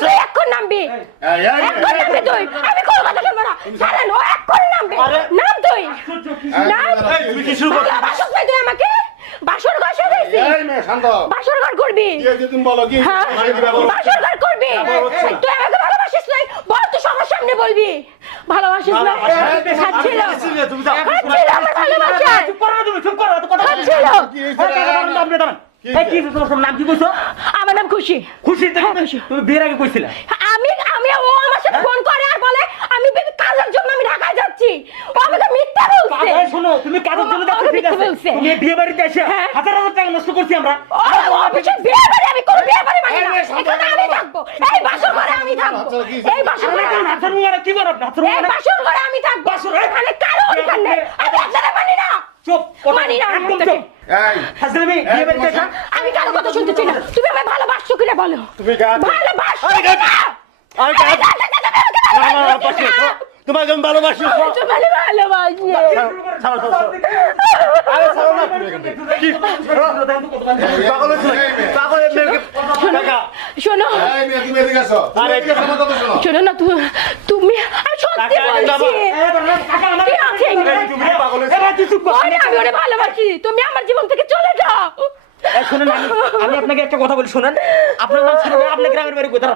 তুই এখন নামবি এখন নামবি তুই আমি কোনো কথা শুনবো না ছাড়েন ও এখন নামবি নাম তুই নাম তুমি কি শুরু করছো বাসর পাই তুই আমাকে বাসর ঘর সাজাইছি এই মেয়ে শান্ত বাসর ঘর করবি কি হয়েছে তুমি বলো কি হ্যাঁ, বাসর ঘর করবি তুই আমাকে ভালোবাসিস নাই বল তুই সবার সামনে বলবি ভালোবাসিস না খাচ্ছিল তুমি যাও খাচ্ছিল আমার ভালোবাসা চুপ করো তুমি চুপ করো এত কথা খাচ্ছিল কি হয়েছে আপনি দাঁড়ান এই কি তোমার নাম কি কইছো আমার নাম খুশি খুশি হ্যাঁ, খুশি। তুমি বিয়ের আগে কইছিলা আমি আমি ও আমার সাথে ফোন করে আর বলে আমি কাজের জন্য আমি ঢাকায় যাচ্ছি ও আমাকে মিথ্যা বলছে এই শোনো তুমি কাজের জন্য যাচ্ছ ঠিক আছে বলছে। তুমি এই বিয়ে বাড়িতে এসে হ্যাঁ। হাজার হাজার টাকা নষ্ট করছি আমরা ও অফিসে বিয়ে বাড়ি আমি কোন বিয়ে বাড়ি মানি না এখানে আমি থাকবো এই বাসর ঘরে আমি থাকবো এই বাসর ঘরে আমি থাকবো। হাতের মুয়ারা কি করো আপনি হাতের এই মুয়ারা বাসর ঘরে আমি থাকবো এখানে কারো অধিকার নেই আমি আপনারা মানি না চুপ কথা মানি না আমি একদম আপনাকে। চুপ এই হাজরামি বিয়ে বাড়িতে এসে আমি কারো কথা শুনতে চাই না তুমি আমায় ভালোবাসছো কিনা বলো তুমি গা ভালোবাসছো আরে কিনা আরে তোমাকে আমি ভালোবাসি তোমাকে ভালোবাসি ছাড়ো ছাড়ো আরে ছাড়ো না তুমি এখান থেকে কি পাগল হয়েছে পাগল হয়েছে টাকা শোনো এই মেয়ে তুমি এদিকে আসো আরে এদিকে আমার কথা শোনো শোনো না তুমি আমি সত্যি বলছি কি আছে তুমি পাগল হয়েছে ওরে আমি ওরে ভালোবাসি তুমি আমার জীবন থেকে চলে যাও শুনেন আমি আপনাকে একটা কথা বলি শুনেন আপনার নাম ছিল আপনার গ্রামের বাড়ি কোথায়